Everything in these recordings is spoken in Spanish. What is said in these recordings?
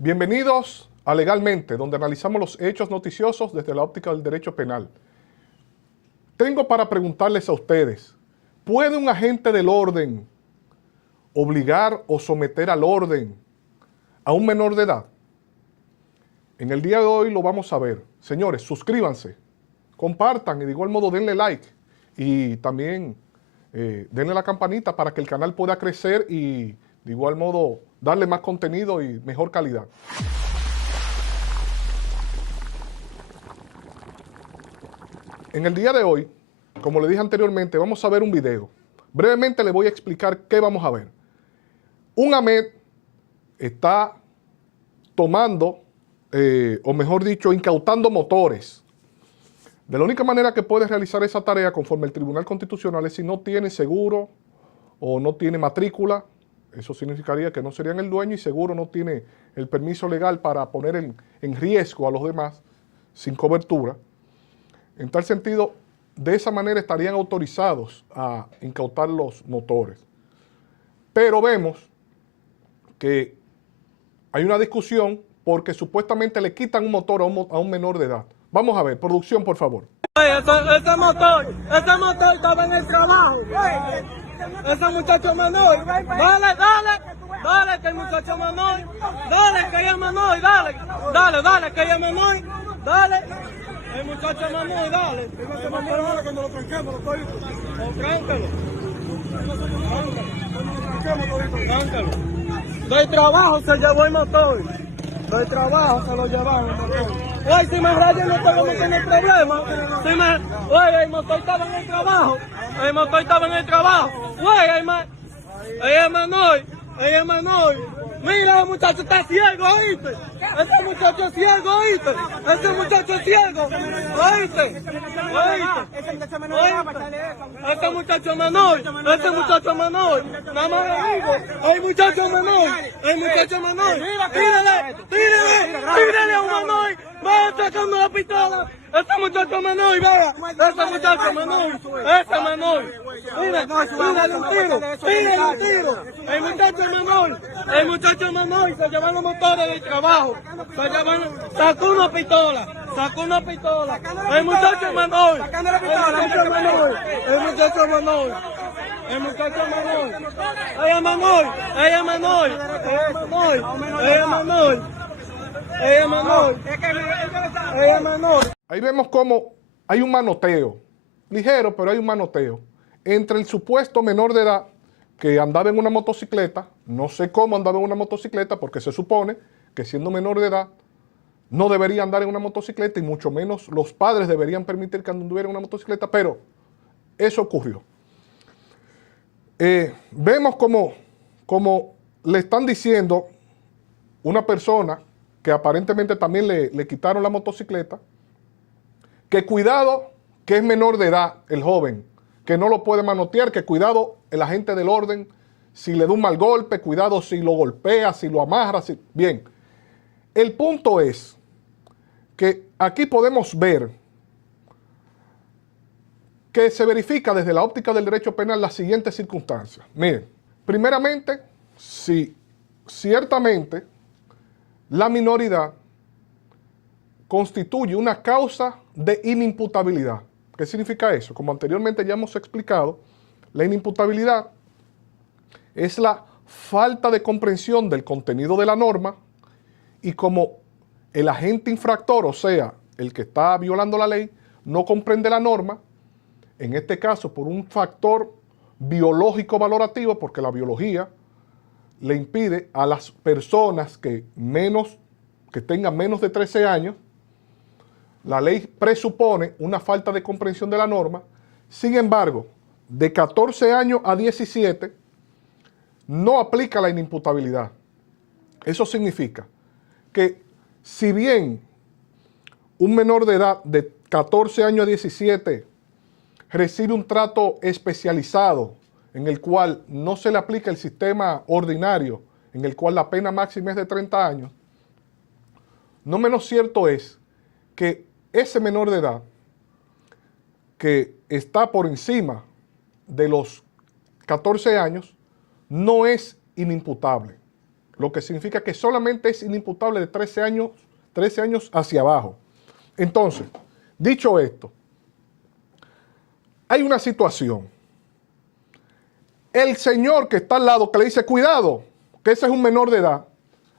Bienvenidos a Legalmente, donde analizamos los hechos noticiosos desde la óptica del derecho penal. Tengo para preguntarles a ustedes, ¿puede un agente del orden obligar o someter al orden a un menor de edad? En el día de hoy lo vamos a ver. Señores, suscríbanse, compartan y de igual modo denle like y también denle la campanita para que el canal pueda crecer y de igual modo darle más contenido y mejor calidad. En el día de hoy, como le dije anteriormente, vamos a ver un video. Brevemente les voy a explicar qué vamos a ver. Un AMED está tomando, o mejor dicho, incautando motores. De la única manera que puede realizar esa tarea conforme el Tribunal Constitucional es si no tiene seguro o no tiene matrícula. Eso significaría que no serían el dueño y seguro no tiene el permiso legal para poner en riesgo a los demás sin cobertura. En tal sentido, de esa manera estarían autorizados a incautar los motores. Pero vemos que hay una discusión porque supuestamente le quitan un motor a un menor de edad. Vamos a ver, producción, por favor. Ese motor estaba en el trabajo. Ese muchacho menor. Dale, que el muchacho menor. Dale, que ella es menor. Dale, que ella es menor. Dale. El muchacho menor, dale. Cuando lo tranquemos, lo estoy. Tráncalo. Del trabajo se llevó el motor. Del trabajo se lo llevaron el motor. Oye, si me rayan no podemos tener problema. Oye, el motor estaba en el trabajo. Oye, ella es menor. Mira, el muchacho está ciego, ¿oíste? Ese muchacho es ciego, ¿oíste? Ese muchacho es ciego, ¿oíste? Ese muchacho menor. Nada más le digo, el muchacho menor. Tírale a un menor. Va sacando la pistola. Ese muchacho menor, vea. Ese muchacho menor. Tírale un tiro. El muchacho menor se llevan los motores del trabajo. Sacó una pistola. El muchacho menor. Ella es menor. Ahí vemos cómo hay un manoteo, ligero, pero hay un manoteo, entre el supuesto menor de edad que andaba en una motocicleta. No sé cómo andaba en una motocicleta, porque se supone que siendo menor de edad no debería andar en una motocicleta y mucho menos los padres deberían permitir que anduviera en una motocicleta, pero eso ocurrió. Vemos como le están diciendo una persona que aparentemente también le quitaron la motocicleta, que cuidado que es menor de edad el joven, que no lo puede manotear, que cuidado el agente del orden si le da un mal golpe, cuidado si lo golpea, si lo amarra. Bien, el punto es que aquí podemos ver que se verifica desde la óptica del derecho penal las siguientes circunstancias. Miren, primeramente, si ciertamente la minoridad constituye una causa de inimputabilidad. ¿Qué significa eso? Como anteriormente ya hemos explicado, la inimputabilidad es la falta de comprensión del contenido de la norma y como el agente infractor, o sea, el que está violando la ley, no comprende la norma, en este caso por un factor biológico valorativo, porque la biología le impide a las personas que tengan menos de 13 años, la ley presupone una falta de comprensión de la norma. Sin embargo, de 14 años a 17 no aplica la inimputabilidad. Eso significa que si bien un menor de edad de 14 años a 17 recibe un trato especializado en el cual no se le aplica el sistema ordinario, en el cual la pena máxima es de 30 años, no menos cierto es que ese menor de edad que está por encima de los 14 años no es inimputable. lo que significa que solamente es inimputable de 13 años hacia abajo. Entonces, dicho esto, hay una situación. El señor que está al lado, que le dice, cuidado, que ese es un menor de edad,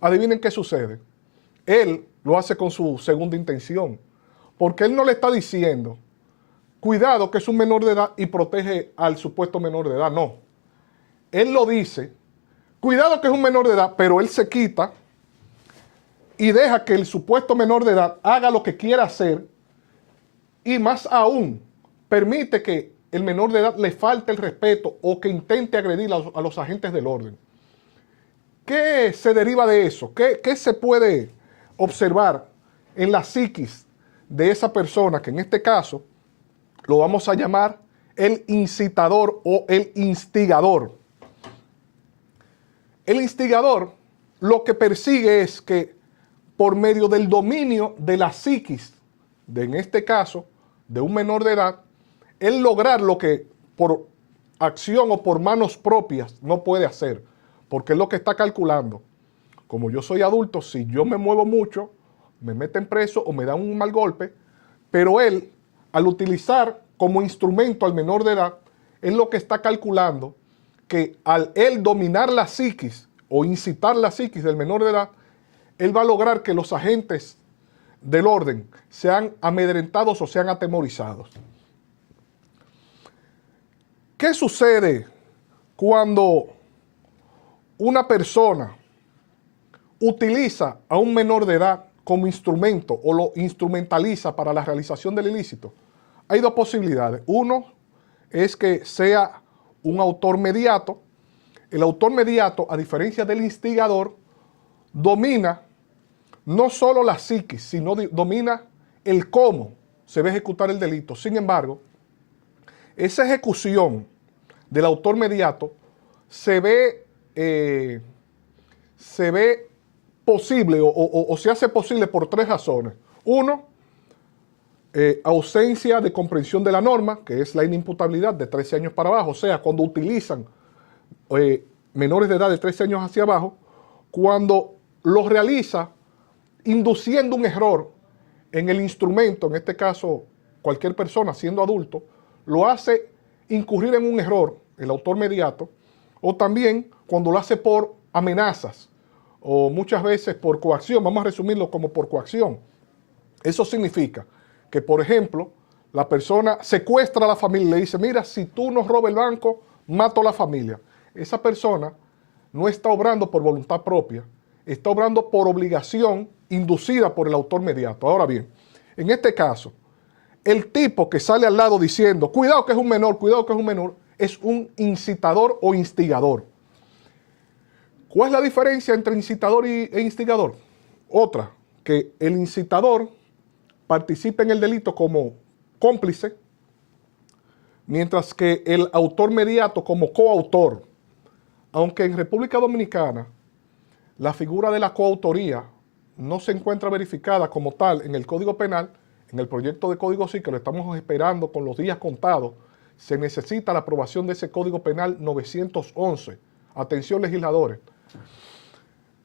adivinen qué sucede. Él lo hace con su segunda intención, porque él no le está diciendo, cuidado, que es un menor de edad y protege al supuesto menor de edad. No. Él lo dice, cuidado que es un menor de edad, pero él se quita y deja que el supuesto menor de edad haga lo que quiera hacer y más aún permite que el menor de edad le falte el respeto o que intente agredir a los agentes del orden. ¿Qué se deriva de eso? ¿Qué se puede observar en la psiquis de esa persona que en este caso lo vamos a llamar el incitador o el instigador? El instigador lo que persigue es que por medio del dominio de la psiquis, en este caso, de un menor de edad, él lograr lo que por acción o por manos propias no puede hacer, porque es lo que está calculando. Como yo soy adulto, si yo me muevo mucho, me meten preso o me dan un mal golpe, pero él, al utilizar como instrumento al menor de edad, es lo que está calculando que al él dominar la psiquis o incitar la psiquis del menor de edad, él va a lograr que los agentes del orden sean amedrentados o sean atemorizados. ¿Qué sucede cuando una persona utiliza a un menor de edad como instrumento o lo instrumentaliza para la realización del ilícito? Hay dos posibilidades. Uno es que sea un autor mediato. El autor mediato, a diferencia del instigador, domina no solo la psiquis, sino domina el cómo se va a ejecutar el delito. Sin embargo, esa ejecución del autor mediato se ve posible o se hace posible por tres razones. Uno, ausencia de comprensión de la norma, que es la inimputabilidad de 13 años para abajo. O sea, cuando utilizan menores de edad de 13 años hacia abajo, cuando los realiza induciendo un error en el instrumento, en este caso cualquier persona siendo adulto, lo hace incurrir en un error, el autor mediato, o también cuando lo hace por amenazas, o muchas veces por coacción, vamos a resumirlo como por coacción. Eso significa que, por ejemplo, la persona secuestra a la familia y le dice, mira, si tú no robas el banco, mato a la familia. Esa persona no está obrando por voluntad propia, está obrando por obligación inducida por el autor mediato. Ahora bien, en este caso, el tipo que sale al lado diciendo, cuidado que es un menor, cuidado que es un menor, es un incitador o instigador. ¿Cuál es la diferencia entre incitador e instigador? Otra, que el incitador participa en el delito como cómplice, mientras que el autor mediato como coautor. Aunque en República Dominicana la figura de la coautoría no se encuentra verificada como tal en el Código Penal, en el proyecto de Código sí, que lo estamos esperando con los días contados, se necesita la aprobación de ese Código Penal 911. Atención, legisladores.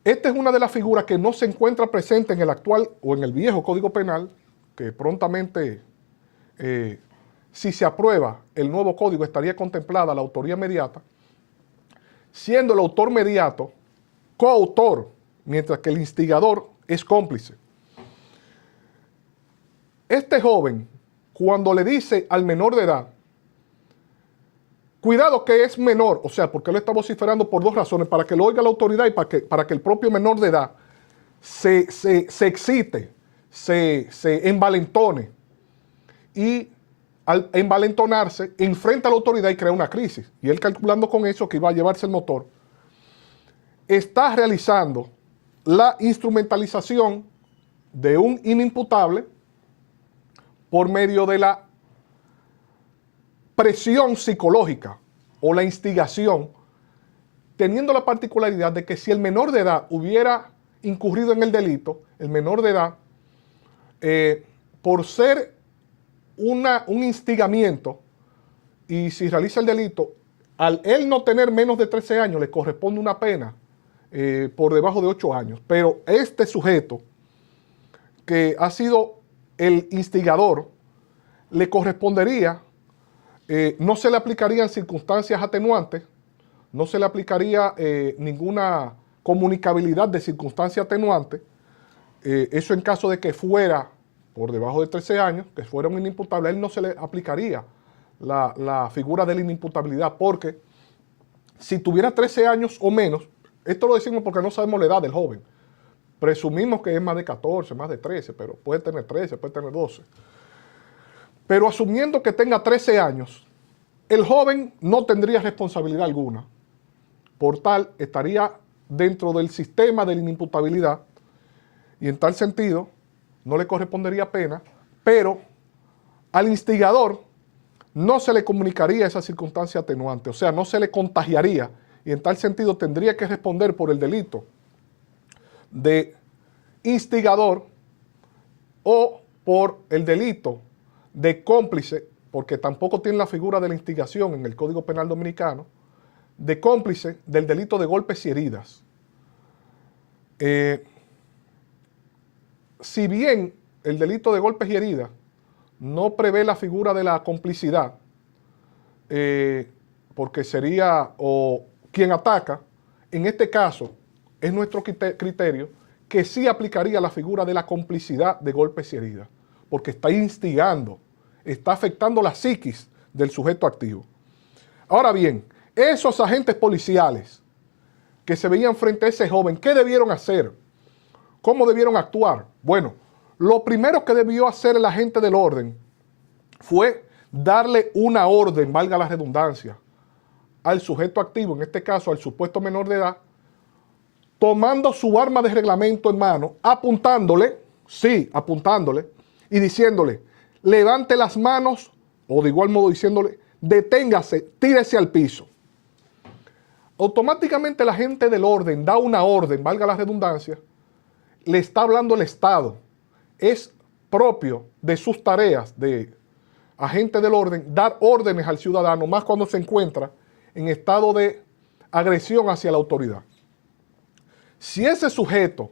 Esta es una de las figuras que no se encuentra presente en el actual o en el viejo Código Penal, que prontamente, si se aprueba el nuevo código, estaría contemplada la autoría mediata, siendo el autor mediato coautor, mientras que el instigador es cómplice. Este joven, cuando le dice al menor de edad, cuidado que es menor, o sea, porque lo está vociferando por dos razones, para que lo oiga la autoridad y para que el propio menor de edad se excite, se envalentone, y al envalentonarse enfrenta a la autoridad y crea una crisis. Y él, calculando con eso que iba a llevarse el motor, está realizando la instrumentalización de un inimputable por medio de la presión psicológica o la instigación, teniendo la particularidad de que si el menor de edad hubiera incurrido en el delito, el menor de edad, por ser un instigamiento, y si realiza el delito, al él no tener menos de 13 años, le corresponde una pena por debajo de 8 años. Pero este sujeto, que ha sido el instigador, le correspondería, no se le aplicarían circunstancias atenuantes, no se le aplicaría ninguna comunicabilidad de circunstancia atenuante, eso en caso de que fuera por debajo de 13 años, que fuera un inimputable, a él no se le aplicaría la figura de la inimputabilidad, porque si tuviera 13 años o menos, esto lo decimos porque no sabemos la edad del joven, presumimos que es más de 14, más de 13, pero puede tener 13, puede tener 12. Pero asumiendo que tenga 13 años, el joven no tendría responsabilidad alguna. Por tal, estaría dentro del sistema de la inimputabilidad y en tal sentido no le correspondería pena, pero al instigador no se le comunicaría esa circunstancia atenuante, o sea, no se le contagiaría y en tal sentido tendría que responder por el delito de instigador o por el delito de cómplice, porque tampoco tiene la figura de la instigación en el Código Penal Dominicano, de cómplice del delito de golpes y heridas. Si bien el delito de golpes y heridas no prevé la figura de la complicidad, porque sería o quien ataca, en este caso es nuestro criterio que sí aplicaría la figura de la complicidad de golpes y heridas, porque está instigando, está afectando la psiquis del sujeto activo. Ahora bien, esos agentes policiales que se veían frente a ese joven, ¿qué debieron hacer? ¿Cómo debieron actuar? Bueno, lo primero que debió hacer el agente del orden fue darle una orden, valga la redundancia, al sujeto activo, en este caso al supuesto menor de edad, tomando su arma de reglamento en mano, apuntándole, sí, apuntándole, y diciéndole, levante las manos, o de igual modo diciéndole, deténgase, tírese al piso. Automáticamente la gente del orden da una orden, valga la redundancia, le está hablando el Estado. Es propio de sus tareas de agente del orden dar órdenes al ciudadano, más cuando se encuentra en estado de agresión hacia la autoridad. Si ese sujeto,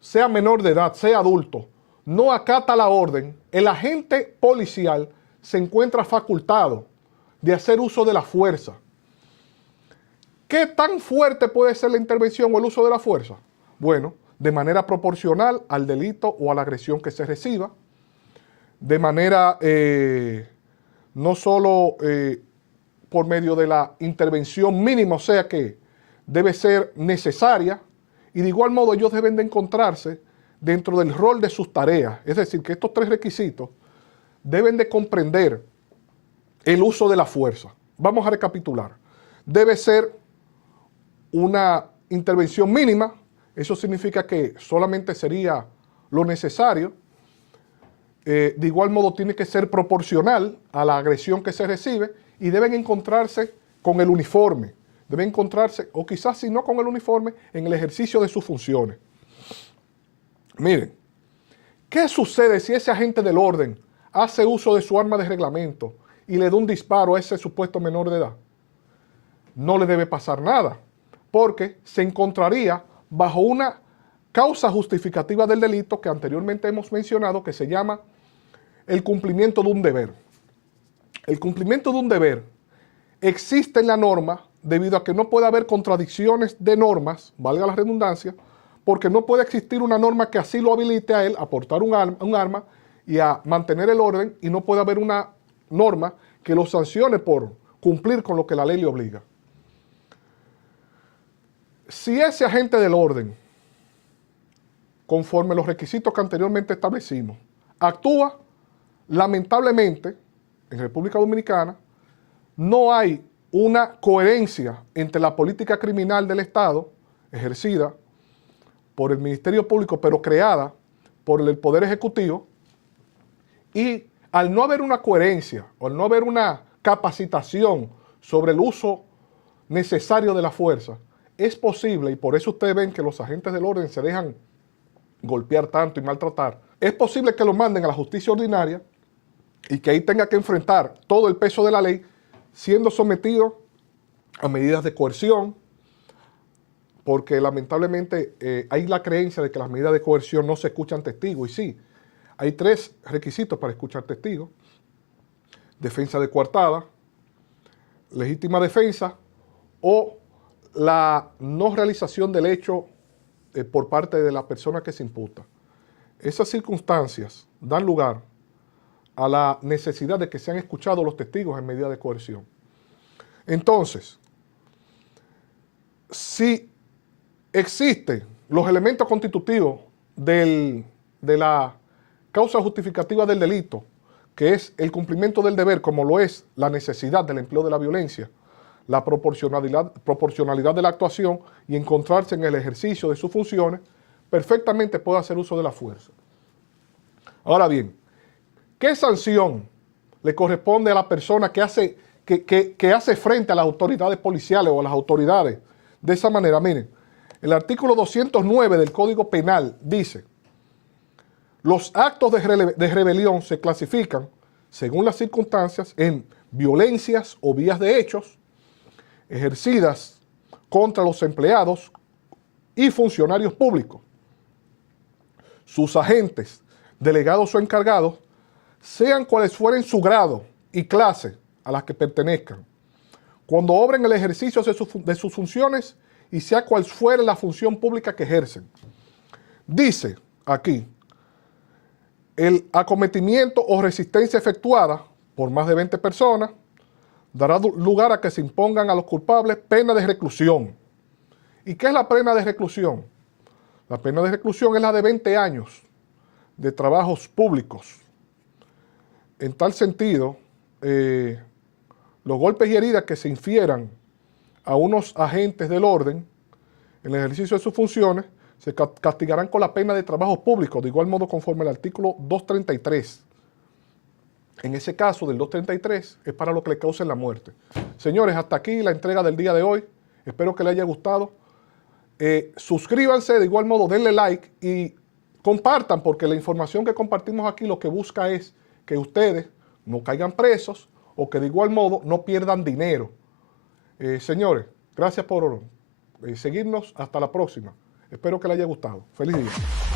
sea menor de edad, sea adulto, no acata la orden, el agente policial se encuentra facultado de hacer uso de la fuerza. ¿Qué tan fuerte puede ser la intervención o el uso de la fuerza? Bueno, de manera proporcional al delito o a la agresión que se reciba, de manera no solo por medio de la intervención mínima, o sea que debe ser necesaria, y de igual modo ellos deben de encontrarse dentro del rol de sus tareas. Es decir, que estos tres requisitos deben de comprender el uso de la fuerza. Vamos a recapitular. Debe ser una intervención mínima, eso significa que solamente sería lo necesario. De igual modo tiene que ser proporcional a la agresión que se recibe y deben encontrarse con el uniforme. Deben encontrarse, o quizás si no con el uniforme, en el ejercicio de sus funciones. Miren, ¿qué sucede si ese agente del orden hace uso de su arma de reglamento y le da un disparo a ese supuesto menor de edad? No le debe pasar nada, porque se encontraría bajo una causa justificativa del delito que anteriormente hemos mencionado, que se llama el cumplimiento de un deber. El cumplimiento de un deber existe en la norma debido a que no puede haber contradicciones de normas, valga la redundancia, porque no puede existir una norma que así lo habilite a él a portar un arma y a mantener el orden, y no puede haber una norma que lo sancione por cumplir con lo que la ley le obliga. Si ese agente del orden, conforme los requisitos que anteriormente establecimos, actúa, lamentablemente, en República Dominicana, no hay una coherencia entre la política criminal del Estado, ejercida por el Ministerio Público, pero creada por el Poder Ejecutivo, y al no haber una coherencia, o al no haber una capacitación sobre el uso necesario de la fuerza, es posible, y por eso ustedes ven que los agentes del orden se dejan golpear tanto y maltratar, es posible que lo manden a la justicia ordinaria y que ahí tenga que enfrentar todo el peso de la ley, siendo sometido a medidas de coerción, porque lamentablemente hay la creencia de que las medidas de coerción no se escuchan testigos, y sí, hay 3 requisitos para escuchar testigos: defensa de coartada, legítima defensa o la no realización del hecho por parte de la persona que se imputa. Esas circunstancias dan lugar a la necesidad de que sean escuchados los testigos en medida de coerción. Entonces, si existen los elementos constitutivos de la causa justificativa del delito, que es el cumplimiento del deber, como lo es la necesidad del empleo de la violencia, la proporcionalidad de la actuación y encontrarse en el ejercicio de sus funciones, perfectamente puede hacer uso de la fuerza. Ahora bien, ¿qué sanción le corresponde a la persona que hace frente a las autoridades policiales o a las autoridades de esa manera? Miren, el artículo 209 del Código Penal dice: los actos de rebelión se clasifican, según las circunstancias, en violencias o vías de hechos ejercidas contra los empleados y funcionarios públicos, sus agentes, delegados o encargados, sean cuales fueren su grado y clase a las que pertenezcan, cuando obren el ejercicio de sus funciones y sea cual fuere la función pública que ejercen. Dice aquí: el acometimiento o resistencia efectuada por más de 20 personas dará lugar a que se impongan a los culpables pena de reclusión. ¿Y qué es la pena de reclusión? La pena de reclusión es la de 20 años de trabajos públicos. En tal sentido, los golpes y heridas que se infieran a unos agentes del orden en el ejercicio de sus funciones se castigarán con la pena de trabajos públicos, de igual modo conforme al artículo 233. En ese caso del 233 es para lo que le causen la muerte. Señores, hasta aquí la entrega del día de hoy. Espero que les haya gustado. Suscríbanse, de igual modo denle like y compartan, porque la información que compartimos aquí lo que busca es que ustedes no caigan presos o que de igual modo no pierdan dinero. Señores, gracias por seguirnos. Hasta la próxima. Espero que les haya gustado. Feliz día.